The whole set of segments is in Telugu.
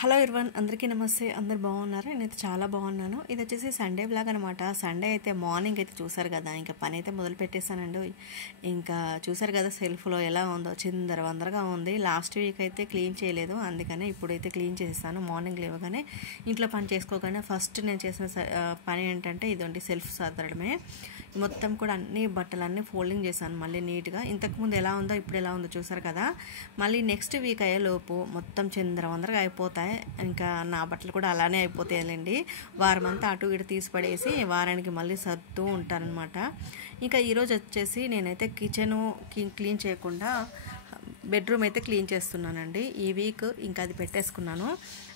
హలో ఎవ్రీవన్, అందరికీ నమస్తే. అందరు బాగున్నారా? నేనైతే చాలా బాగున్నాను. ఇది వచ్చేసి సండే బ్లాగ్ అనమాట. సండే అయితే మార్నింగ్ అయితే చూసారు కదా, ఇంకా పని అయితే మొదలు పెట్టేశానండి. ఇంకా చూసారు కదా సెల్ఫ్లో ఎలా ఉందో, చిందరవందరగా ఉంది. లాస్ట్ వీక్ అయితే క్లీన్ చేయలేదు, అందుకనే ఇప్పుడైతే క్లీన్ చేసేసాను. మార్నింగ్ లేవగానే ఇంట్లో పని చేసుకోగానే ఫస్ట్ నేను చేసిన పని ఏంటంటే ఇదండి, సెల్ఫ్ సర్దడమే. మొత్తం కూడా అన్ని బట్టలన్నీ ఫోల్డింగ్ చేశాను మళ్ళీ నీట్గా. ఇంతకుముందు ఎలా ఉందో ఇప్పుడు ఎలా ఉందో చూసారు కదా. మళ్ళీ నెక్స్ట్ వీక్ అయ్యేలోపు మొత్తం చిందరవందరగా అయిపోతాయి. ఇంకా నా బట్టలు కూడా అలానే అయిపోతాయండి. వారం అంతా అటు ఇటు తీసి పడేసి వారానికి మళ్ళీ సర్దుతూ ఉంటానన్నమాట. ఇంకా ఈరోజు వచ్చేసి నేనైతే కిచెను క్లీన్ చేయకుండా బెడ్రూమ్ అయితే క్లీన్ చేస్తున్నానండి ఈ వీక్. ఇంకా అది పెట్టేసుకున్నాను.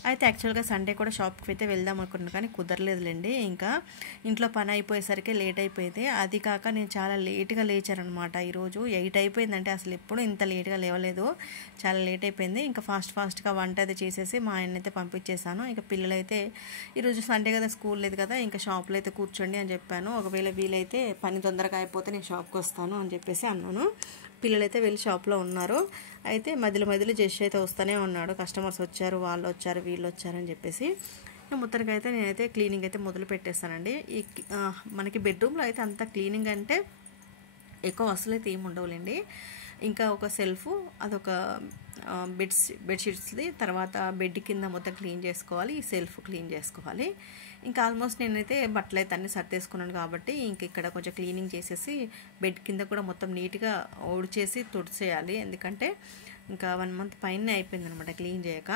అయితే యాక్చువల్గా సండే కూడా షాప్కి అయితే వెళ్దాం అనుకున్నాను, కానీ కుదరలేదులేండి. ఇంకా ఇంట్లో పని అయిపోయేసరికి లేట్ అయిపోయింది. అది కాక నేను చాలా లేట్గా లేచానమాట. ఈరోజు 8 అయిపోయిందంటే అసలు ఎప్పుడు ఇంత లేట్గా లేవలేదు, చాలా లేట్ అయిపోయింది. ఇంకా ఫాస్ట్గా వంట అయితే చేసేసి మా ఆయన అయితే పంపించేశాను. ఇంకా పిల్లలైతే ఈరోజు సండే కదా, స్కూల్ లేదు కదా, ఇంకా షాప్లో అయితే కూర్చోండి అని చెప్పాను. ఒకవేళ వీలైతే పని తొందరగా అయిపోతే నేను షాప్కి వస్తాను అని చెప్పేసి అన్నాను. పిల్లలైతే వెళ్ళి షాప్లో ఉన్నారు. అయితే మధ్యలో జస్ట్ అయితే వస్తూనే ఉన్నాడు. కస్టమర్స్ వచ్చారు, వాళ్ళు వచ్చారు, వీళ్ళు వచ్చారని చెప్పేసి మొత్తానికి అయితే నేనైతే క్లీనింగ్ అయితే మొదలు పెట్టేస్తానండి. ఈ మనకి బెడ్రూమ్లో అయితే అంత క్లీనింగ్ అంటే ఎక్కువ వస్తువులు అయితే ఏమి ఉండవులేండి. ఇంకా ఒక సెల్ఫ్, అదొక బెడ్షీట్స్ది, తర్వాత బెడ్ కింద మొత్తం క్లీన్ చేసుకోవాలి, ఈ సెల్ఫ్ క్లీన్ చేసుకోవాలి. ఇంకా ఆల్మోస్ట్ నేనైతే బట్టలు అయితే అన్నీ సర్దేసుకున్నాను కాబట్టి ఇంక ఇక్కడ కొంచెం క్లీనింగ్ చేసేసి బెడ్ కింద కూడా మొత్తం నీట్గా ఊడ్చేసి తుడిచేయాలి. ఎందుకంటే ఇంకా 1 మంత్ పైనే అయిపోయింది అనమాట క్లీన్ చేయక.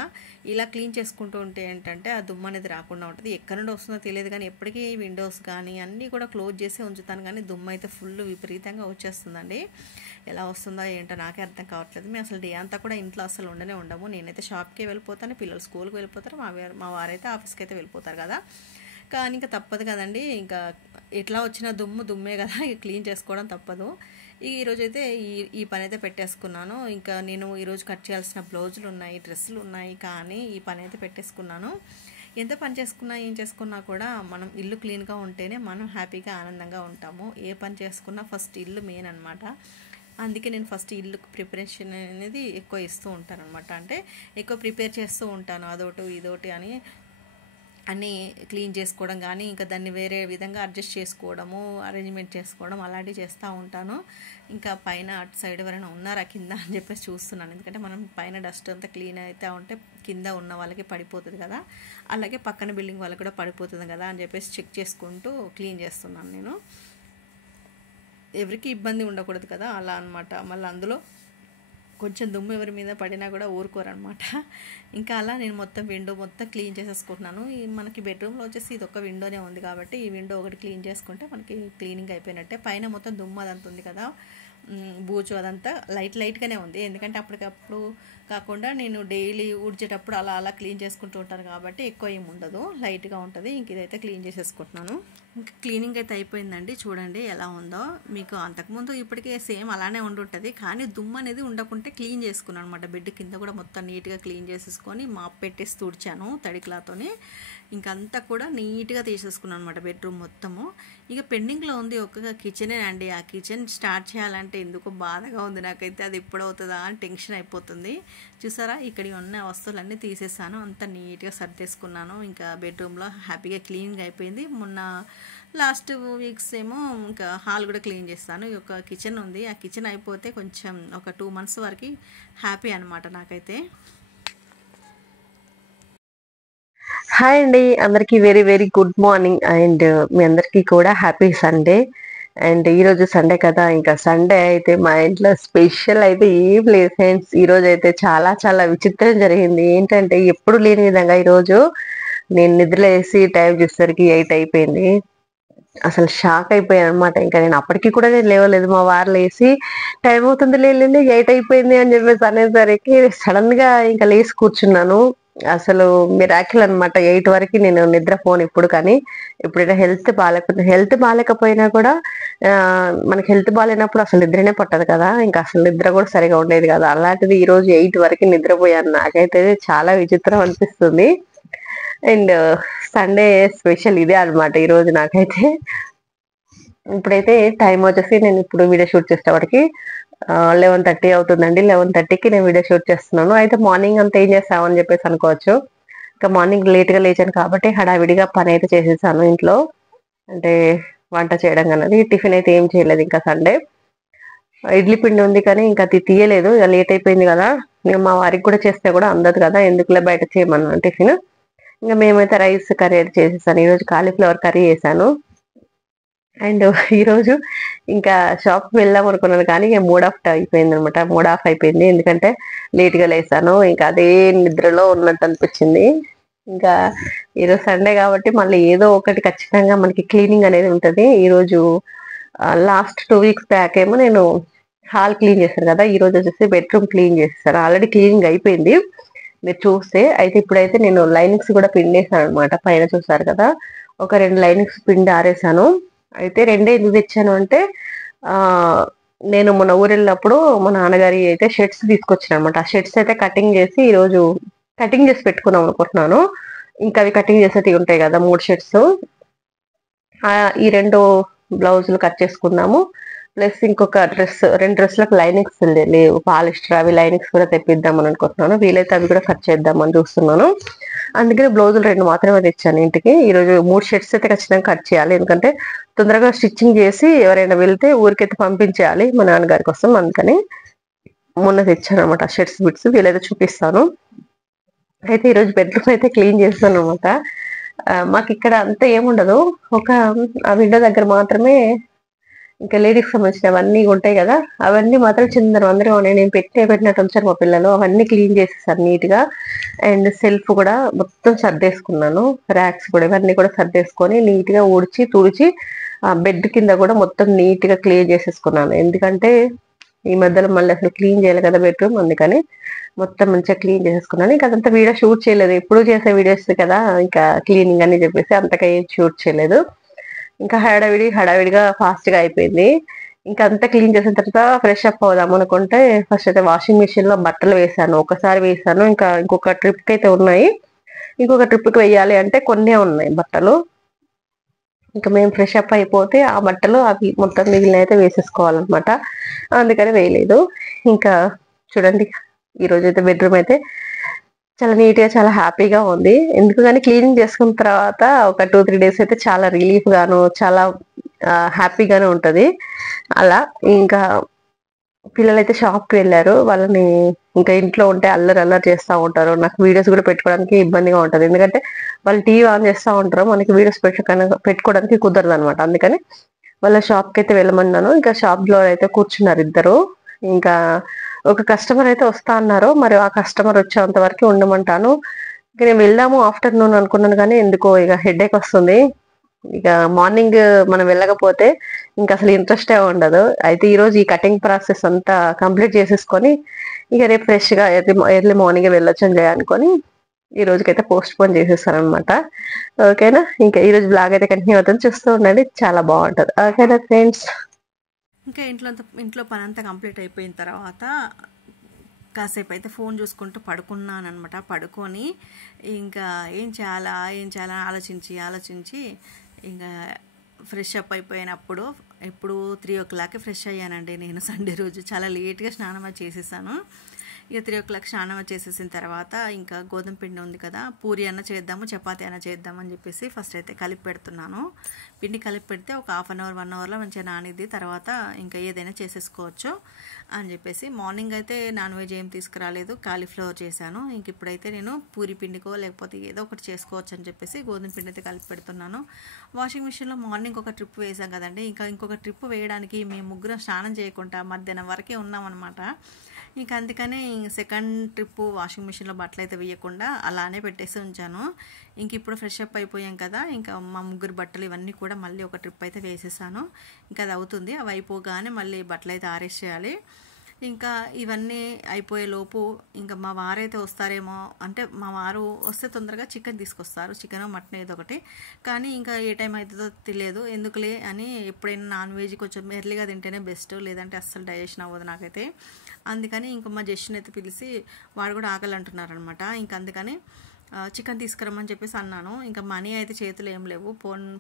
ఇలా క్లీన్ చేసుకుంటూ ఉంటే ఏంటంటే ఆ దుమ్ము అనేది రాకుండా ఉంటుంది. ఎక్కడి నుండి వస్తుందో తెలియదు, కానీ ఎప్పటికీ విండోస్ కానీ అన్నీ కూడా క్లోజ్ చేసి ఉంచుతాను, కానీ దుమ్ము అయితే ఫుల్ విపరీతంగా వచ్చేస్తుందండి. ఎలా వస్తుందో ఏంటో నాకే అర్థం కావట్లేదు. మేము అసలు డే అంతా కూడా ఇంట్లో అసలు ఉండము. నేనైతే షాప్కి వెళ్ళిపోతాను, పిల్లలు స్కూల్కి వెళ్ళిపోతారు, మా వారైతే ఆఫీస్కి అయితే వెళ్ళిపోతారు కదా. కానీ ఇంకా తప్పదు కదండి, ఇంకా ఎట్లా వచ్చిన దుమ్మే కదా, క్లీన్ చేసుకోవడం తప్పదు. ఈరోజు అయితే ఈ పని అయితే పెట్టేసుకున్నాను. ఇంకా నేను ఈరోజు కట్ చేయాల్సిన బ్లౌజులు ఉన్నాయి, డ్రెస్సులు ఉన్నాయి, కానీ ఈ పని అయితే పెట్టేసుకున్నాను. ఎంత పని చేసుకున్నా ఏం చేసుకున్నా కూడా మనం ఇల్లు క్లీన్గా ఉంటేనే మనం హ్యాపీగా ఆనందంగా ఉంటాము. ఏ పని చేసుకున్నా ఫస్ట్ ఇల్లు మెయిన్ అనమాట. అందుకే నేను ఫస్ట్ ఇల్లు ప్రిపరేషన్ అనేది ఎక్కువ ఇస్తూ ఉంటాను అనమాట. అంటే ఎక్కువ ప్రిపేర్ చేస్తూ ఉంటాను, అదొకటి ఇదొకటి అని అన్నీ క్లీన్ చేసుకోవడం కానీ, ఇంకా దాన్ని వేరే విధంగా అడ్జస్ట్ చేసుకోవడము, అరేంజ్మెంట్ చేసుకోవడం అలాంటివి చేస్తూ ఉంటాను. ఇంకా పైన అటు సైడ్ ఎవరైనా ఉన్నారా కింద అని చెప్పేసి చూస్తున్నాను. ఎందుకంటే మనం పైన డస్ట్ అంతా క్లీన్ అయితే ఉంటే కింద ఉన్న వాళ్ళకి పడిపోతుంది కదా, అలాగే పక్కన బిల్డింగ్ వాళ్ళకి కూడా పడిపోతుంది కదా అని చెప్పేసి చెక్ చేసుకుంటూ క్లీన్ చేస్తున్నాను నేను. ఎవరికి ఇబ్బంది ఉండకూడదు కదా, అలా అనమాట. మళ్ళీ అందులో కొంచెం దుమ్ము ఎవరి మీద పడినా కూడా ఊరుకోరనమాట. ఇంకా అలా నేను మొత్తం విండో మొత్తం క్లీన్ చేసేసుకుంటున్నాను. మనకి బెడ్రూమ్లో వచ్చేసి ఇది ఒక విండోనే ఉంది కాబట్టి ఈ విండో ఒకటి క్లీన్ చేసుకుంటే మనకి క్లీనింగ్ అయిపోయినట్టే. పైన మొత్తం దుమ్ము అదంతా ఉంది కదా, బూజు అదంతా లైట్గానే ఉంది. ఎందుకంటే అప్పటికప్పుడు కాకుండా నేను డైలీ ఊడ్చేటప్పుడు అలా క్లీన్ చేసుకుంటూ ఉంటాను కాబట్టి ఎక్కువ ఏమి ఉండదు, లైట్గా ఉంటుంది. ఇంక ఇదైతే క్లీన్ చేసేసుకుంటున్నాను. ఇంకా క్లీనింగ్ అయితే అయిపోయిందండి. చూడండి ఎలా ఉందో. మీకు అంతకుముందు ఇప్పటికే సేమ్ అలానే ఉండుంటుంది, కానీ దుమ్ము అనేది ఉండకుంటే క్లీన్ చేసుకున్నాను అనమాట. బెడ్ కింద కూడా మొత్తం నీట్గా క్లీన్ చేసేసుకొని మాప్ పెట్టేసి తుడిచాను తడి క్లాత్తోని. ఇంకంతా కూడా నీట్గా తీసేసుకున్నాను అనమాట బెడ్రూమ్ మొత్తము. ఇక పెండింగ్లో ఉంది ఒక కిచెనే అండి. ఆ కిచెన్ స్టార్ట్ చేయాలంటే ఎందుకో బాధగా ఉంది నాకైతే. అది ఎప్పుడవుతుందా అని టెన్షన్ అయిపోతుంది. చూసారా, ఇక్కడ ఉన్న వస్తువులన్నీ తీసేసాను, అంతా నీట్గా సర్దేసుకున్నాను. ఇంకా బెడ్రూమ్లో హ్యాపీగా క్లీన్గా అయిపోయింది. మొన్న లాస్ట్ వీక్స్ ఏమో ఇంకా హాల్ కూడా క్లీన్ చేస్తాను. ఈ ఒక కిచెన్ ఉంది, ఆ కిచెన్ అయిపోతే కొంచెం ఒక 2 months వరకు హ్యాపీ అనమాట నాకైతే. హాయ్ అండి, అందరికీ very very good morning. And మీ అందరికీ కూడా హ్యాపీ సండే. అండ్ ఈరోజు సండే కదా, ఇంకా సండే అయితే మా ఇంట్లో స్పెషల్ అయితే ఏం లేదు ఫ్రెండ్స్. ఈరోజు అయితే చాలా చాలా విచిత్రం జరిగింది. ఏంటంటే ఎప్పుడు లేని విధంగా ఈరోజు నేను నిద్రలేసి టైం చూసేసరికి 8 అయిపోయింది. అసలు షాక్ అయిపోయాను అనమాట. ఇంకా నేను అప్పటికి కూడా నేను లేవలేదు. మా వారు లేసి టైం అవుతుంది లేండి 8 అయిపోయింది అని చెప్పేసి అనేసరికి సడన్ గా ఇంకా లేచి కూర్చున్నాను. అసలు మిరాకిల్ అనమాట. 8 వరకు నేను నిద్రపోను ఇప్పుడు. కానీ ఎప్పుడైనా హెల్త్ బాగాలేకపోయినా కూడా మనకి హెల్త్ బాగాలేనప్పుడు అసలు నిద్రనే పట్టదు కదా, ఇంకా అసలు నిద్ర కూడా సరిగా ఉండేది కదా. అలాంటిది ఈ రోజు 8 వరకు నిద్రపోయాను. నాకైతే చాలా విచిత్రం అనిపిస్తుంది. అండ్ సండే స్పెషల్ ఇదే అనమాట ఈరోజు నాకైతే. ఇప్పుడైతే టైం వచ్చేసి నేను ఇప్పుడు వీడియో షూట్ చేసేటప్పటికి 11:30 అవుతుందండి. 11:30కి నేను వీడియో షూట్ చేస్తున్నాను. అయితే మార్నింగ్ అంతా ఏం చేస్తామని చెప్పేసి అనుకోవచ్చు. ఇంకా మార్నింగ్ లేట్గా లేచాను కాబట్టి హడావిడిగా పని అయితే చేసేసాను ఇంట్లో. అంటే వంట చేయడం అన్నది. టిఫిన్ అయితే ఏం చేయలేదు ఇంకా సండే. ఇడ్లీ పిండి ఉంది కానీ ఇంకా అది తీయలేదు, ఇక లేట్ అయిపోయింది కదా. ఇంకా మా వారికి కూడా చేస్తే కూడా అందదు కదా, ఎందుకులే బయట చేయమన్నాను టిఫిన్. ఇంకా మేమైతే రైస్ కర్రీ అయితే చేసేసాను. ఈరోజు కాలీఫ్లవర్ కర్రీ చేశాను. అండ్ ఈరోజు ఇంకా షాప్కి వెళ్దాం అనుకున్నాను కానీ ఇక మూడ్ ఆఫ్ అయిపోయింది అనమాట. మూడ్ ఆఫ్ అయిపోయింది ఎందుకంటే లేట్గా లేసాను. ఇంకా అదే నిద్రలో ఉన్నట్టు అనిపించింది. ఇంకా ఈరోజు సండే కాబట్టి మళ్ళీ ఏదో ఒకటి ఖచ్చితంగా మనకి క్లీనింగ్ అనేది ఉంటుంది. ఈరోజు లాస్ట్ 2 వీక్స్ బ్యాక్ ఏమో నేను హాల్ క్లీన్ చేశాను కదా, ఈ రోజు వచ్చేసి బెడ్రూమ్ క్లీన్ చేస్తాను. ఆల్రెడీ క్లీనింగ్ అయిపోయింది మీరు చూస్తే. అయితే ఇప్పుడైతే నేను లైనింగ్స్ కూడా పిండేసాను అనమాట. పైన చూసారు కదా, ఒక 2 లైనింగ్స్ పిండి ఆరేసాను. అయితే 2 ఎందుకు తెచ్చాను అంటే ఆ నేను మొన్న ఊరు వెళ్ళినప్పుడు మా నాన్నగారి అయితే షర్ట్స్ తీసుకొచ్చాను అనమాట. ఆ షర్ట్స్ అయితే కటింగ్ చేసి ఈరోజు కటింగ్ చేసి పెట్టుకుందాం అనుకుంటున్నాను. ఇంకా అవి కటింగ్ చేసేటివి ఉంటాయి కదా 3 షర్ట్స్, ఈ 2 బ్లౌజులు కట్ చేసుకుందాము. ప్లస్ ఇంకొక డ్రెస్, 2 డ్రెస్లకు లైనింగ్స్ లేవు, పాలిస్టర్, అవి లైనింగ్స్ కూడా తెప్పిద్దామని అనుకుంటున్నాను. వీలైతే అవి కూడా కట్ చేద్దామని చూస్తున్నాను. అందుకని బ్లౌజులు 2 మాత్రమే తెచ్చాను ఇంటికి. ఈరోజు 3 షర్ట్స్ అయితే ఖచ్చితంగా కట్ చేయాలి, ఎందుకంటే తొందరగా స్టిచ్చింగ్ చేసి ఎవరైనా వెళ్తే ఊరికైతే పంపించేయాలి మా నాన్నగారి కోసం. అందుకని మొన్న తెచ్చాను అనమాట షర్ట్స్ బిట్స్, వీలైతే చూపిస్తాను. అయితే ఈరోజు బెడ్రూమ్ అయితే క్లీన్ చేస్తాను అనమాట. మాకు ఇక్కడ అంతా ఏముండదు, ఒక ఆ విండో దగ్గర మాత్రమే ఇంకా లేడీస్ సంబంధించినవన్నీ ఉంటాయి కదా, అవన్నీ మాత్రం చిందరం అందరూ ఉన్నాయి. నేను పెట్టినట్టు ఉంచారు మా పిల్లలు, అవన్నీ క్లీన్ చేసేసారు నీట్ గా. అండ్ సెల్ఫ్ కూడా మొత్తం సర్దేసుకున్నాను, ర్యాక్స్ కూడా ఇవన్నీ కూడా సర్దేసుకొని నీట్ గా ఊడ్చి తుడిచి బెడ్ కింద కూడా మొత్తం నీట్ గా క్లీన్ చేసేసుకున్నాను. ఎందుకంటే ఈ మధ్యలో మళ్ళీ అసలు క్లీన్ చేయాలి కదా బెడ్రూమ్, అందుకని మొత్తం మంచిగా క్లీన్ చేసేసుకున్నాను. ఇంకా అదంతా వీడియో షూట్ చేయలేదు, ఎప్పుడు చేసే వీడియోస్ కదా ఇంకా క్లీనింగ్ అని చెప్పేసి అంతగా ఏం షూట్ చేయలేదు. ఇంకా హడావిడిగా ఫాస్ట్ గా అయిపోయింది. ఇంకా అంతా క్లీన్ చేసిన తర్వాత ఫ్రెష్ అప్ అవుదాం అనుకుంటే ఫస్ట్ అయితే వాషింగ్ మిషన్ లో బట్టలు వేసాను. ఒకసారి వేసాను, ఇంకా ఇంకొక ట్రిప్ కి అయితే ఉన్నాయి. ఇంకొక ట్రిప్ కి వేయాలి అంటే కొన్నే ఉన్నాయి బట్టలు. ఇంకా మేము ఫ్రెష్ అప్ అయిపోతే ఆ బట్టలు అవి మొత్తం మిగిలిన అయితే వేసేసుకోవాలన్నమాట. అందుకని వేయలేదు. ఇంకా చూడండి, ఈ రోజు అయితే బెడ్రూమ్ అయితే చాలా నీట్ గా చాలా హ్యాపీగా ఉంది. ఎందుకు కానీ క్లీనింగ్ చేసుకున్న తర్వాత ఒక 2-3 డేస్ అయితే చాలా రిలీఫ్ గాను చాలా హ్యాపీగానే ఉంటది. అలా ఇంకా పిల్లలైతే షాప్ కి వెళ్ళారు, వాళ్ళని ఇంకా ఇంట్లో ఉంటే అల్లరి అల్లరి చేస్తూ ఉంటారు. నాకు వీడియోస్ కూడా పెట్టుకోవడానికి ఇబ్బందిగా ఉంటది, ఎందుకంటే వాళ్ళు టీవీ ఆన్ చేస్తూ ఉంటారు, మనకి వీడియోస్ పెట్టుకోవడానికి కుదరదు అనమాట. అందుకని వాళ్ళ షాప్ కి అయితే వెళ్ళమన్నాను. ఇంకా షాప్ లో అయితే కూర్చున్నారు ఇద్దరు. ఇంకా ఒక కస్టమర్ అయితే వస్తా అన్నారు, మరి ఆ కస్టమర్ వచ్చేంత వరకు ఉండమంటాను. ఇక నేను వెళ్దాము ఆఫ్టర్నూన్ అనుకున్నాను కానీ ఎందుకో ఇక హెడేక్ వస్తుంది. ఇక మార్నింగ్ మనం వెళ్ళకపోతే ఇంకా అసలు ఇంట్రెస్టే ఉండదు. అయితే ఈ రోజు ఈ కటింగ్ ప్రాసెస్ అంతా కంప్లీట్ చేసేసుకొని ఇక రేపు ఫ్రెష్ గా ఎర్లీ మార్నింగ్ వెళ్ళొచ్చని అనుకొని ఈ రోజుకైతే పోస్ట్ పోన్ చేసేస్తాను అనమాట. ఓకేనా, ఇంకా ఈ రోజు బ్లాగ్ అయితే కంటిన్యూ అవుతుంది, చూస్తూ ఉండండి, చాలా బాగుంటది. ఓకేనా ఫ్రెండ్స్. ఇంకా ఇంట్లో పని అంతా కంప్లీట్ అయిపోయిన తర్వాత కాసేపు అయితే ఫోన్ చూసుకుంటూ పడుకున్నాను అనమాట. పడుకొని ఇంకా ఏం చేయాలా ఆలోచించి ఇంకా ఫ్రెష్ అప్ అయిపోయినప్పుడు ఇప్పుడు 3 o'clock ఫ్రెష్ అయ్యానండి నేను. సండే రోజు చాలా లేట్గా స్నానం చేసేసాను. ఇక 3 o'clock స్నానం చేసేసిన తర్వాత ఇంకా గోధుమ పిండి ఉంది కదా, పూరి అన్న చేద్దాము చపాతీ అన్న చేద్దామని చెప్పేసి ఫస్ట్ అయితే కలిపి పెడుతున్నాను. పిండి కలిపి పెడితే ఒక 1/2 hour 1 hourలో మంచిగా నానిద్ది, తర్వాత ఇంకా ఏదైనా చేసేసుకోవచ్చు అని చెప్పేసి. మార్నింగ్ అయితే నాన్ వెజ్ ఏం తీసుకురాలేదు, కాలీఫ్లవర్ చేశాను. ఇంక ఇప్పుడైతే నేను పూరి పిండికో లేకపోతే ఏదో ఒకటి చేసుకోవచ్చు అని చెప్పేసి గోధుమ పిండి అయితే కలిపి పెడుతున్నాను. వాషింగ్ మిషన్లో మార్నింగ్ ఒక ట్రిప్ వేసాం కదండి, ఇంకా ఇంకొక ట్రిప్ వేయడానికి మేము ముగ్గురం స్నానం చేయకుండా మధ్యాహ్నం వరకే ఉన్నామన్నమాట. ఇంకా అందుకనే సెకండ్ ట్రిప్ వాషింగ్ మిషన్లో బట్టలు అయితే వేయకుండా అలానే పెట్టేసి ఉంచాను. ఇంక ఇప్పుడు ఫ్రెష్ అప్ అయిపోయాం కదా, ఇంకా మా ముగ్గురు బట్టలు ఇవన్నీ కూడా మళ్ళీ ఒక ట్రిప్ అయితే వేసేసాను. ఇంకా అది అవుతుంది, అవి అయిపోగానే మళ్ళీ బట్టలు అయితే ఆరేసేయాలి. ఇంకా ఇవన్నీ అయిపోయే లోపు ఇంకా మా వారైతే వస్తారేమో, అంటే మా వారు వస్తే తొందరగా చికెన్ తీసుకొస్తారు, చికెన్ మటన్ ఏదో ఒకటి. కానీ ఇంకా ఏ టైం అవుతుందో తెలియదు, ఎందుకులే అని ఎప్పుడైనా నాన్ వెజ్ కొంచెం ఎర్లీగా తింటేనే బెస్ట్, లేదంటే అస్సలు డైజెషన్ అవ్వదు నాకైతే. అందుకని ఇంకా మా జస్ట్ని అయితే పిలిచి వాడు కూడా ఆకలి అంటున్నారనమాట. ఇంకా అందుకని చికెన్ తీసుకురమ్మని చెప్పేసి అన్నాను. ఇంకా మనీ అయితే చేతులు ఏం లేవు,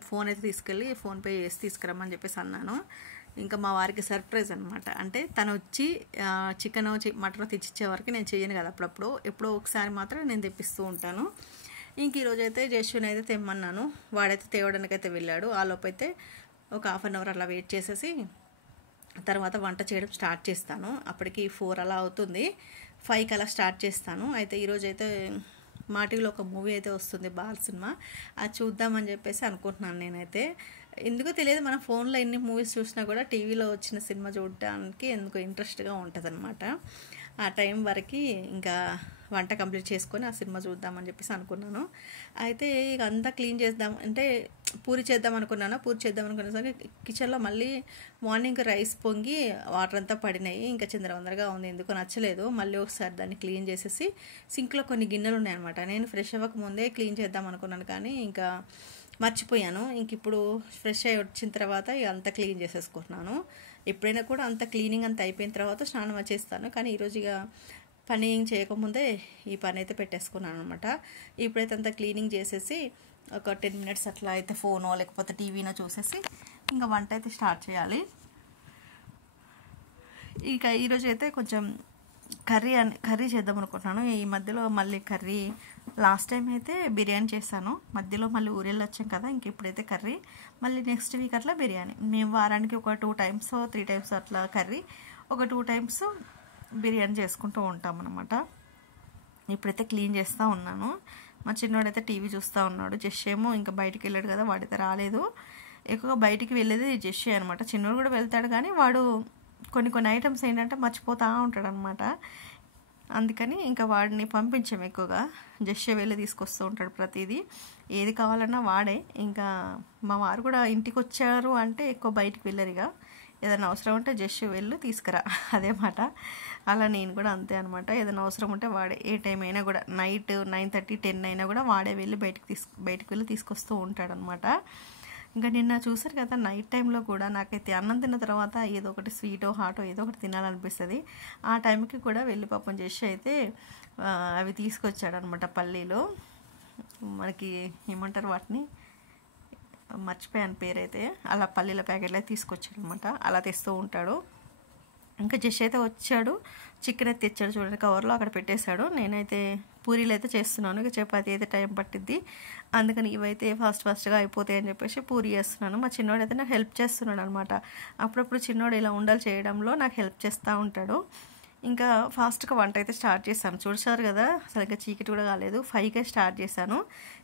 ఫోన్ అయితే తీసుకెళ్ళి ఫోన్పే చేసి తీసుకురమ్మని చెప్పేసి అన్నాను. ఇంకా మా వారికి సర్ప్రైజ్ అనమాట. అంటే తను వచ్చి చికెన్ మటన్ తెచ్చిచ్చే వరకు నేను చేయను కదా, అప్పుడప్పుడు ఎప్పుడో ఒకసారి మాత్రం నేను తెప్పిస్తూ ఉంటాను. ఇంక ఈరోజైతే జస్విని అయితే తెమ్మన్నాను, వాడైతే తేవడానికైతే వెళ్ళాడు. ఆ లోపైతే ఒక హాఫ్ అన్ అవర్ అలా వెయిట్ చేసేసి తర్వాత వంట చేయడం స్టార్ట్ చేస్తాను. అప్పటికి 4 అలా అవుతుంది, 5కి అలా స్టార్ట్ చేస్తాను. అయితే ఈరోజైతే మా టీవీలో ఒక మూవీ అయితే వస్తుంది, బాల్ సినిమా, అది చూద్దామని చెప్పేసి అనుకుంటున్నాను నేనైతే. ఎందుకో తెలియదు, మన ఫోన్లో ఎన్ని మూవీస్ చూసినా కూడా టీవీలో వచ్చిన సినిమా చూడడానికి ఎందుకో ఇంట్రెస్ట్గా ఉంటుంది అనమాట. ఆ టైం వరకు ఇంకా వంట కంప్లీట్ చేసుకొని ఆ సినిమా చూద్దామని చెప్పేసి అనుకున్నాను. అయితే ఇక అంతా క్లీన్ చేద్దాం అంటే పూరి చేద్దాం అనుకున్నాను. పూరి చేద్దాం అనుకునేసరికి కిచెన్లో మళ్ళీ మార్నింగ్ రైస్ పొంగి వాటర్ అంతా పడినాయి. ఇంకా చిందరవందరగా ఉంది, ఎందుకో నచ్చలేదు. మళ్ళీ ఒకసారి దాన్ని క్లీన్ చేసేసి సింక్లో కొన్ని గిన్నెలు ఉన్నాయన్నమాట. నేను ఫ్రెష్ అవ్వక ముందే క్లీన్ చేద్దాం అనుకున్నాను, కానీ ఇంకా మర్చిపోయాను. ఇంక ఇప్పుడు ఫ్రెష్ అయ్యి వచ్చిన తర్వాత ఇక అంతా క్లీన్ చేసేసుకుంటున్నాను. ఎప్పుడైనా కూడా అంత క్లీనింగ్ అంతా అయిపోయిన తర్వాత స్నానం చేస్తాను, కానీ ఈరోజు ఇక పని ఏం చేయకముందే ఈ పని అయితే పెట్టేసుకున్నాను అనమాట. ఇప్పుడైతే అంతా క్లీనింగ్ చేసేసి ఒక 10 మినిట్స్ అట్లా అయితే ఫోనో లేకపోతే టీవీనో చూసేసి ఇంకా వంట అయితే స్టార్ట్ చేయాలి. ఇక ఈరోజు అయితే కొంచెం కర్రీ చేద్దాం అనుకుంటున్నాను. ఈ మధ్యలో మళ్ళీ కర్రీ, లాస్ట్ టైం అయితే బిర్యానీ చేశాను, మధ్యలో మళ్ళీ ఊరెళ్ళి వచ్చాం కదా, ఇంక ఇప్పుడైతే కర్రీ, మళ్ళీ నెక్స్ట్ వీక్ అట్లా బిర్యానీ. మేము వారానికి ఒక 2 టైమ్స్ 3 టైమ్స్ అట్లా కర్రీ, ఒక 2 టైమ్స్ బిర్యానీ చేసుకుంటూ ఉంటాం అన్నమాట. ఇప్పుడైతే క్లీన్ చేస్తూ ఉన్నాను. మా చిన్నోడైతే టీవీ చూస్తూ ఉన్నాడు. జస్ట్ ఏమో ఇంకా బయటికి వెళ్ళాడు కదా, వాడైతే రాలేదు. ఎక్కువగా బయటికి వెళ్ళేది జస్ట్ అనమాట. చిన్నోడు కూడా వెళ్తాడు, కానీ వాడు కొన్ని ఐటమ్స్ ఏంటంటే మర్చిపోతూ ఉంటాడు అనమాట. అందుకని ఇంకా వాడిని పంపించాము ఎక్కువగా. జస్ట్ వెళ్ళి తీసుకొస్తూ ఉంటాడు ప్రతిదీ, ఏది కావాలన్నా వాడే. ఇంకా మా వారు కూడా ఇంటికి వచ్చారు అంటే ఎక్కువ బయటికి వెళ్ళరు, ఇక ఏదైనా అవసరం ఉంటే జస్ట్ వెళ్ళి తీసుకురా అదే మాట. అలా నేను కూడా అంతే అనమాట. ఏదైనా అవసరం ఉంటే వాడే, ఏ టైం అయినా కూడా నైట్ 9:30 10 అయినా కూడా వాడే వెళ్ళి బయటికి వెళ్ళి తీసుకొస్తూ ఉంటాడనమాట. ఇంకా నిన్న చూసారు కదా, నైట్ టైంలో కూడా నాకైతే అన్నం తిన్న తర్వాత ఏదో ఒకటి స్వీటో హాటో ఏదో ఒకటి తినాలనిపిస్తుంది. ఆ టైంకి కూడా వెళ్ళి పాపం చేసి అయితే అవి తీసుకొచ్చాడనమాట. పల్లీలు, మనకి ఏమంటారు వాటిని, మర్చిపోయాను పేరైతే, అలా పల్లీల ప్యాకెట్లు అయితే తీసుకొచ్చాడు అనమాట. అలా తెస్తూ ఉంటాడు. ఇంకా జస్ట్ అయితే వచ్చాడు, చికెన్ అయితే తెచ్చాడు చూడండి, కవర్లో అక్కడ పెట్టేశాడు. నేనైతే పూరీలు అయితే చేస్తున్నాను, ఇక చపాతీ అయితే టైం పట్టిద్ది, అందుకని ఇవైతే ఫాస్ట్గా అయిపోతాయి అని చెప్పేసి పూరి చేస్తున్నాను. మా చిన్నోడు అయితే నాకు హెల్ప్ చేస్తున్నాడు అనమాట. అప్పుడప్పుడు చిన్నోడు ఇలా ఉండలు చేయడంలో నాకు హెల్ప్ చేస్తూ ఉంటాడు. ఇంకా ఫాస్ట్గా వంట అయితే స్టార్ట్ చేశాను. చూసారు కదా, సరిగ్గా చీకటి కూడా కాలేదు. 5కే స్టార్ట్ చేశాను,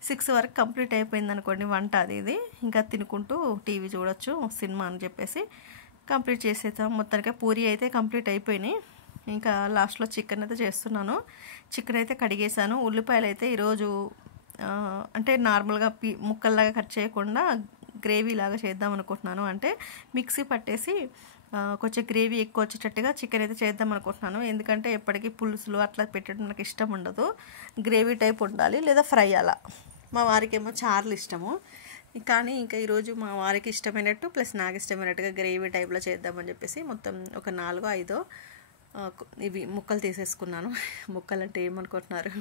6 వరకు కంప్లీట్ అయిపోయింది అనుకోండి వంట అది. ఇంకా తినుకుంటూ టీవీ చూడొచ్చు, సినిమా అని చెప్పేసి కంప్లీట్ చేసేసాం. మొత్తానికి పూరి అయితే కంప్లీట్ అయిపోయినాయి. ఇంకా లాస్ట్లో చికెన్ అయితే చేస్తున్నాను. చికెన్ అయితే కడిగేసాను. ఉల్లిపాయలు అయితే ఈరోజు అంటే నార్మల్గా ముక్కల్లాగా కట్ చేయకుండా గ్రేవీ లాగా చేద్దాం అనుకుంటున్నాను. అంటే మిక్సీ పట్టేసి కొంచెం గ్రేవీ ఎక్కువ వచ్చేటట్టుగా చికెన్ అయితే చేద్దాం అనుకుంటున్నాను. ఎందుకంటే ఎప్పటికీ పులుసులు అట్లా పెట్టడం నాకు ఇష్టం ఉండదు, గ్రేవీ టైప్ ఉండాలి, లేదా ఫ్రై అలా. మా వారికి ఏమో చార్లు ఇష్టము, కానీ ఇంకా ఈరోజు మా వారికి ఇష్టమైనట్టు ప్లస్ నాకు ఇష్టమైనట్టుగా గ్రేవీ టైప్లో చేద్దామని చెప్పేసి మొత్తం ఒక 4-5 ఇవి ముక్కలు తీసేసుకున్నాను. ముక్కలు అంటే ఏమనుకుంటున్నారు,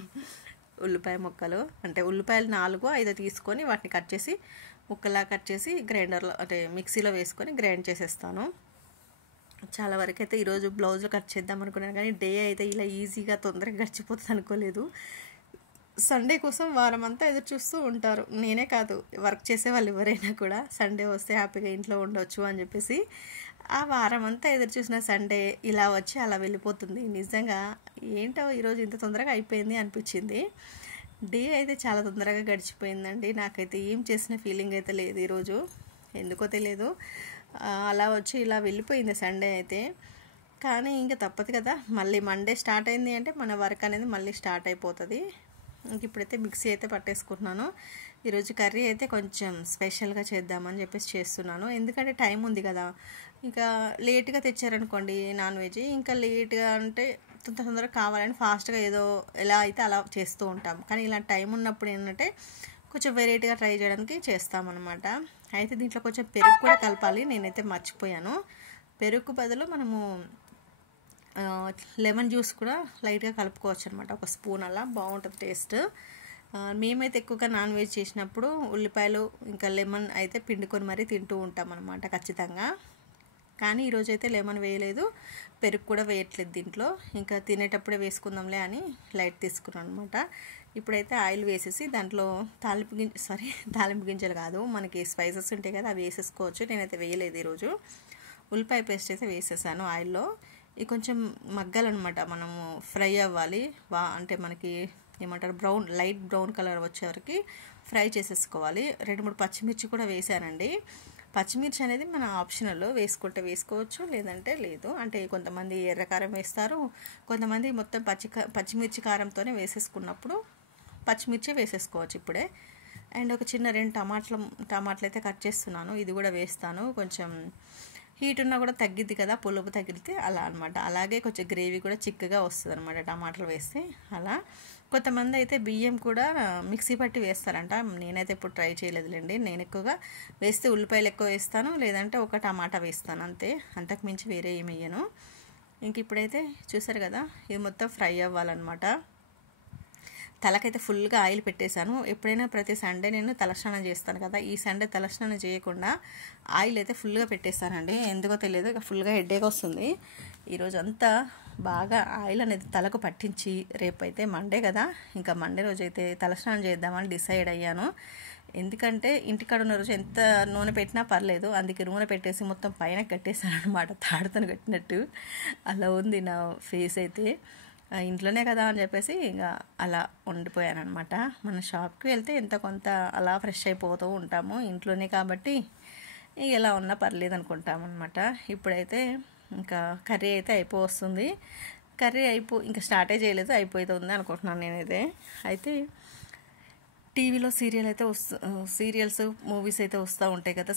ఉల్లిపాయ ముక్కలు. అంటే ఉల్లిపాయలు 4-5 తీసుకొని వాటిని కట్ చేసి ముక్కలా కట్ చేసి గ్రైండర్లో అంటే మిక్సీలో వేసుకొని గ్రైండ్ చేసేస్తాను. చాలా వరకు అయితే ఈరోజు బ్లౌజులు కట్ చేద్దాం అనుకున్నాను, కానీ డే అయితే ఇలా ఈజీగా తొందరగా గడిచిపోతుంది అనుకోలేదు. సండే కోసం వారం అంతా ఎదురు చూస్తూ ఉంటారు, నేనే కాదు వర్క్ చేసే వాళ్ళు ఎవరైనా కూడా. సండే వస్తే హ్యాపీగా ఇంట్లో ఉండొచ్చు అని చెప్పేసి ఆ వారం అంతా ఎదురు చూసిన సండే ఇలా వచ్చి అలా వెళ్ళిపోతుంది. నిజంగా ఏంటో ఈరోజు ఇంత తొందరగా అయిపోయింది అనిపించింది. డే అయితే చాలా తొందరగా గడిచిపోయిందండి. నాకైతే ఏం చేసిన ఫీలింగ్ అయితే లేదు ఈరోజు, ఎందుకో తెలియదు. అలా వచ్చి ఇలా వెళ్ళిపోయింది సండే అయితే. కానీ ఇంకా తప్పదు కదా, మళ్ళీ మండే స్టార్ట్ అయింది అంటే మన వర్క్ అనేది మళ్ళీ స్టార్ట్ అయిపోతుంది. ఇంక ఇప్పుడైతే మిక్సీ అయితే పట్టేసుకుంటున్నాను. ఈరోజు కర్రీ అయితే కొంచెం స్పెషల్గా చేద్దామని చెప్పేసి చేస్తున్నాను. ఎందుకంటే టైం ఉంది కదా, ఇంకా లేట్గా తెచ్చారనుకోండి నాన్ వెజ్, ఇంకా లేట్గా అంటే తొందరగా కావాలని ఫాస్ట్గా ఏదో ఎలా అయితే అలా చేస్తూ ఉంటాం. కానీ ఇలా టైం ఉన్నప్పుడు ఏంటంటే కొంచెం వెరైటీగా ట్రై చేయడానికి చేస్తామన్నమాట. అయితే దీంట్లో కొంచెం పెరుగు కూడా కలపాలి, నేనైతే మర్చిపోయాను. పెరుగు బదులు మనము లెమన్ జ్యూస్ కూడా లైట్గా కలుపుకోవచ్చు అనమాట, ఒక స్పూన్ అలా బాగుంటుంది టేస్ట్. మేమైతే ఎక్కువగా నాన్ వెజ్ చేసినప్పుడు ఉల్లిపాయలు ఇంకా లెమన్ అయితే పిండుకొని మరీ తింటూ ఉంటాం అనమాట ఖచ్చితంగా. కానీ ఈరోజు అయితే లెమన్ వేయలేదు, పెరుగు కూడా వేయట్లేదు దీంట్లో. ఇంకా తినేటప్పుడే వేసుకుందాంలే అని లైట్ తీసుకున్నాను అనమాట. ఇప్పుడైతే ఆయిల్ వేసేసి దాంట్లో తాలింపు గింజలు కాదు, మనకి స్పైసెస్ ఉంటాయి కదా, అవి వేసేసుకోవచ్చు. నేనైతే వేయలేదు ఈరోజు. ఉల్లిపాయ పేస్ట్ అయితే వేసేసాను ఆయిల్లో. ఇది కొంచెం మగ్గాలన్నమాట, మనము ఫ్రై అవ్వాలి. అంటే మనకి ఏమంటారు, లైట్ బ్రౌన్ కలర్ వచ్చే వరకు ఫ్రై చేసేసుకోవాలి. 2-3 పచ్చిమిర్చి కూడా వేసానండి. పచ్చిమిర్చి అనేది మన ఆప్షనల్, వేసుకుంటే వేసుకోవచ్చు, లేదంటే లేదు. అంటే కొంతమంది ఎర్రకారం వేస్తారు, కొంతమంది మొత్తం పచ్చిమిర్చి కారంతోనే వేసేసుకున్నప్పుడు పచ్చిమిర్చి వేసేసుకోవచ్చు ఇప్పుడే. అండ్ ఒక చిన్న 2 టమాటాలు అయితే కట్ చేస్తున్నాను, ఇది కూడా వేస్తాను. కొంచెం హీట్ ఉన్నా కూడా తగ్గిద్ది కదా, పులుపు తగిలితే అలా అనమాట. అలాగే కొంచెం గ్రేవీ కూడా చిక్కగా వస్తుంది అనమాట టమాటాలు వేస్తే. అలా కొంతమంది అయితే బియ్యం కూడా మిక్సీ పట్టి వేస్తారంట, నేనైతే ఇప్పుడు ట్రై చేయలేదులేండి. నేను ఎక్కువగా వేస్తే ఉల్లిపాయలు ఎక్కువ వేస్తాను, లేదంటే ఒక టమాటా వేస్తాను అంతే, అంతకు మించి వేరే ఏమి వేయను. ఇంక ఇప్పుడైతే చూసారు కదా, ఇది మొత్తం ఫ్రై అవ్వాలన్నమాట. తలకైతే ఫుల్గా ఆయిల్ పెట్టేశాను. ఎప్పుడైనా ప్రతి సండే నేను తలస్నానం చేస్తాను కదా, ఈ సండే తలస్నానం చేయకుండా ఆయిల్ అయితే ఫుల్గా పెట్టేస్తానండి. ఎందుకో తెలియదు, ఇక ఫుల్గా హెడేక్ వస్తుంది. ఈరోజు అంతా బాగా ఆయిల్ అనేది తలకు పట్టించి, రేపైతే మండే కదా, ఇంకా మండే రోజు అయితే తలస్నానం చేద్దామని డిసైడ్ అయ్యాను. ఎందుకంటే ఇంటికాడ ఉన్న రోజు ఎంత నూనె పెట్టినా పర్లేదు, అందుకే నూనె పెట్టేసి మొత్తం పైన కట్టేశాను అనమాట, తాడుతను కట్టినట్టు. అలా ఉంది నా ఫేస్ అయితే. ఇంట్లోనే కదా అని చెప్పేసి ఇంకా అలా ఉండిపోయాను అనమాట. మన షాప్కి వెళ్తే ఎంత కొంత అలా ఫ్రెష్ అయిపోతూ ఉంటాము, ఇంట్లోనే కాబట్టి ఎలా ఉన్నా పర్లేదు అనుకుంటాం అనమాట. ఇప్పుడైతే ఇంకా కర్రీ అయితే అయిపోతుంది. కర్రీ ఇంకా స్టార్టే చేయలేదు, అయిపోతుంది అనుకుంటున్నాను నేనైతే. అయితే టీవీలో సీరియల్స్ మూవీస్ అయితే వస్తూ ఉంటాయి కదా,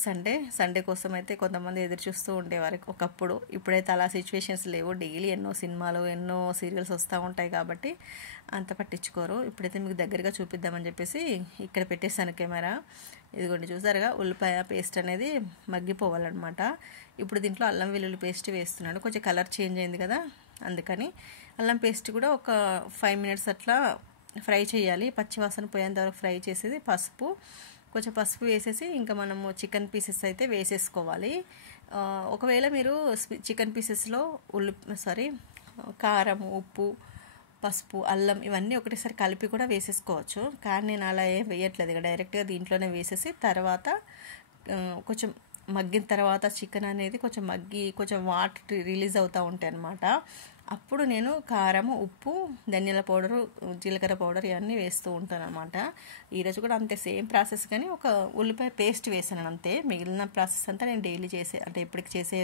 సండే కోసం అయితే కొంతమంది ఎదురు చూస్తూ ఉండేవారు ఒకప్పుడు. ఇప్పుడైతే అలా సిచ్యువేషన్స్ లేవు, డైలీ ఎన్నో సినిమాలు ఎన్నో సీరియల్స్ వస్తూ ఉంటాయి కాబట్టి అంత పట్టించుకోరు. ఇప్పుడైతే మీకు దగ్గరగా చూపిద్దామని చెప్పేసి ఇక్కడ పెట్టేశాను కెమెరా. ఇదిగోండి చూసారుగా, ఉల్లిపాయ పేస్ట్ అనేది మగ్గిపోవాలన్నమాట. ఇప్పుడు దీంట్లో అల్లం వెల్లుల్లి పేస్ట్ వేస్తున్నాడు, కొంచెం కలర్ చేంజ్ అయింది కదా, అందుకని అల్లం పేస్ట్ కూడా ఒక 5 minutes అట్లా ఫ్రై చేయాలి. పచ్చివాసన పోయేంత వరకు ఫ్రై చేసేది. కొంచెం పసుపు వేసేసి ఇంకా మనము చికెన్ పీసెస్ అయితే వేసేసుకోవాలి. ఒకవేళ మీరు చికెన్ పీసెస్లో కారం, ఉప్పు, పసుపు, అల్లం ఇవన్నీ ఒకటేసారి కలిపి కూడా వేసేసుకోవచ్చు. కానీ నేను అలా ఏం వేయట్లేదు, ఇక డైరెక్ట్గా దీంట్లోనే వేసేసి తర్వాత కొంచెం మగ్గిన తర్వాత చికెన్ అనేది కొంచెం మగ్గి కొంచెం వాటర్ రిలీజ్ అవుతూ ఉంటాయి అన్నమాట. అప్పుడు నేను కారం, ఉప్పు, ధనియాల పౌడరు, జీలకర్ర పౌడర్ ఇవన్నీ వేస్తూ ఉంటాను అనమాట. ఈరోజు కూడా అంతే సేమ్ ప్రాసెస్, కానీ ఒక ఉల్లిపాయ పేస్ట్ వేసాను అంతే. మిగిలిన ప్రాసెస్ అంతా నేను డైలీ ఇప్పటికి చేసే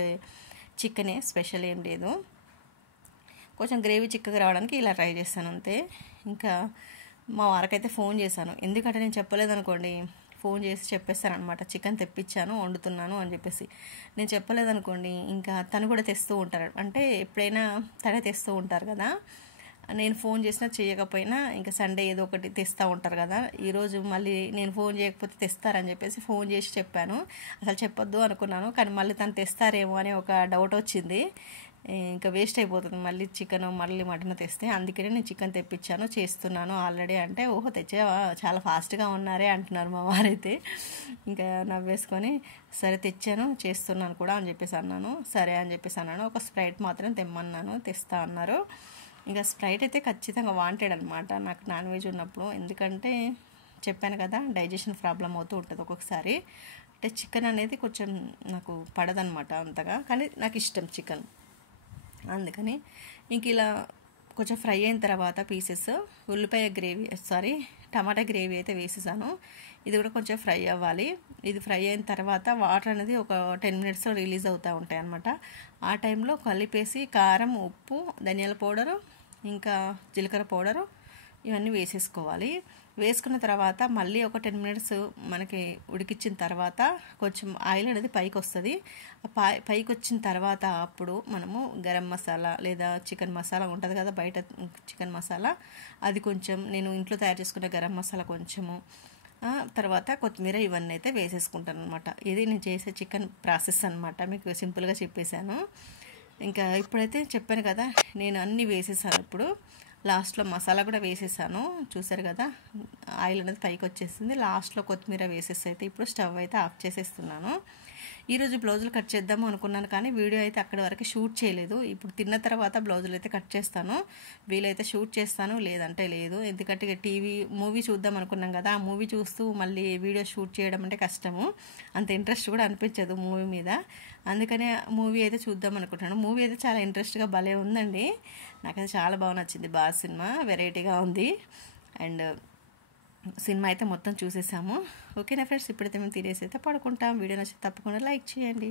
చికెనే, స్పెషల్ ఏం లేదు. కొంచెం గ్రేవీ చిక్కగా రావడానికి ఇలా ట్రై చేస్తాను అంతే. ఇంకా మా వారికైతే ఫోన్ చేశాను, ఎందుకంటే నేను చెప్పలేదనుకోండి, ఫోన్ చేసి చెప్పేస్తారనమాట, చికెన్ తెప్పించాను వండుతున్నాను అని చెప్పేసి. నేను చెప్పలేదనుకోండి, ఇంకా తను కూడా తెస్తూ ఉంటారు, అంటే ఎప్పుడైనా తనే తెస్తూ ఉంటారు కదా. నేను ఫోన్ చేసినా చేయకపోయినా ఇంకా సండే ఏదో ఒకటి తెస్తూ ఉంటారు కదా. ఈరోజు మళ్ళీ నేను ఫోన్ చేయకపోతే తెస్తారని చెప్పేసి ఫోన్ చేసి చెప్పాను. అసలు చెప్పొద్దు అనుకున్నాను, కానీ మళ్ళీ తను తెస్తారేమో అని ఒక డౌట్ వచ్చింది. ఇంకా వేస్ట్ అయిపోతుంది మళ్ళీ చికెన్ మళ్ళీ మటన్ తెస్తే, అందుకనే నేను చికెన్ తెప్పించాను, చేస్తున్నాను ఆల్రెడీ అంటే, ఓహో తెచ్చావా, చాలా ఫాస్ట్గా ఉన్నారే అంటున్నారు మా వారైతే. ఇంకా నవ్వేసుకొని సరే తెచ్చాను చేస్తున్నాను కూడా అని చెప్పేసి అన్నాను. సరే అని చెప్పేసి అన్నాను. ఒక స్ప్రైట్ మాత్రం తెమ్మన్నాను, తెస్తా అన్నారు. ఇంకా స్ప్రైట్ అయితే ఖచ్చితంగా వాంటెడ్ అనమాట నాకు నాన్ వెజ్ ఉన్నప్పుడు, ఎందుకంటే చెప్పాను కదా డైజెషన్ ప్రాబ్లం అవుతూ ఉంటుంది ఒక్కొక్కసారి. అంటే చికెన్ అనేది కొంచెం నాకు పడదనమాట అంతగా, కానీ నాకు ఇష్టం చికెన్, అందుకని ఇంక ఇలా కొంచెం ఫ్రై అయిన తర్వాత పీసెస్ టమాటా గ్రేవీ అయితే వేసేసాను. ఇది కూడా కొంచెం ఫ్రై అవ్వాలి. ఇది ఫ్రై అయిన తర్వాత వాటర్ అనేది ఒక 10 minutes రిలీజ్ అవుతూ ఉంటాయి అన్నమాట. ఆ టైంలో కలిపేసి కారం, ఉప్పు, ధనియాల పౌడరు, ఇంకా జీలకర్ర పౌడరు ఇవన్నీ వేసేసుకోవాలి. వేసుకున్న తర్వాత మళ్ళీ ఒక 10 minutes మనకి ఉడికించిన తర్వాత కొంచెం ఆయిల్ అనేది పైకి వస్తుంది. పైకి వచ్చిన తర్వాత అప్పుడు మనము గరం మసాలా లేదా చికెన్ మసాలా ఉంటుంది కదా బయట చికెన్ మసాలా, అది కొంచెం నేను ఇంట్లో తయారు చేసుకున్న గరం మసాలా కొంచెము, తర్వాత కొత్తిమీర ఇవన్నీ అయితే వేసేసుకుంటాను అనమాట. ఇది నేను చేసే చికెన్ ప్రాసెస్ అనమాట, మీకు సింపుల్గా చెప్పేశాను. ఇంకా ఇప్పుడైతే చెప్పాను కదా నేను అన్నీ వేసేసాను. ఇప్పుడు లాస్ట్లో మసాలా కూడా వేసేసాను, చూసారు కదా ఆయిల్ అనేది పైకి వచ్చేసింది. లాస్ట్లో కొత్తిమీర వేసేసి అయితే ఇప్పుడు స్టవ్ అయితే ఆఫ్ చేసేస్తున్నాను. ఈరోజు బ్లౌజులు కట్ చేద్దాము అనుకున్నాను, కానీ వీడియో అయితే అక్కడి వరకు షూట్ చేయలేదు. ఇప్పుడు తిన్న తర్వాత బ్లౌజులు అయితే కట్ చేస్తాను, వీలైతే షూట్ చేస్తాను, లేదంటే లేదు. ఎందుకంటే ఇక మూవీ చూద్దాం అనుకున్నాం కదా, ఆ మూవీ చూస్తూ మళ్ళీ వీడియో షూట్ చేయడం అంటే కష్టము, అంత ఇంట్రెస్ట్ కూడా అనిపించదు మూవీ మీద. అందుకనే మూవీ అయితే చూద్దాం అనుకుంటున్నాను. మూవీ అయితే చాలా ఇంట్రెస్ట్గా భలే ఉందండి, నాకైతే చాలా బాగా నచ్చింది. బాగా సినిమా వెరైటీగా ఉంది. అండ్ సినిమా అయితే మొత్తం చూసేసాము. ఓకేనా ఫ్రెండ్స్, ఇప్పుడైతే మేము తినేసి అయితే పడుకుంటాం. వీడియో నచ్చితే తప్పకుండా లైక్ చేయండి.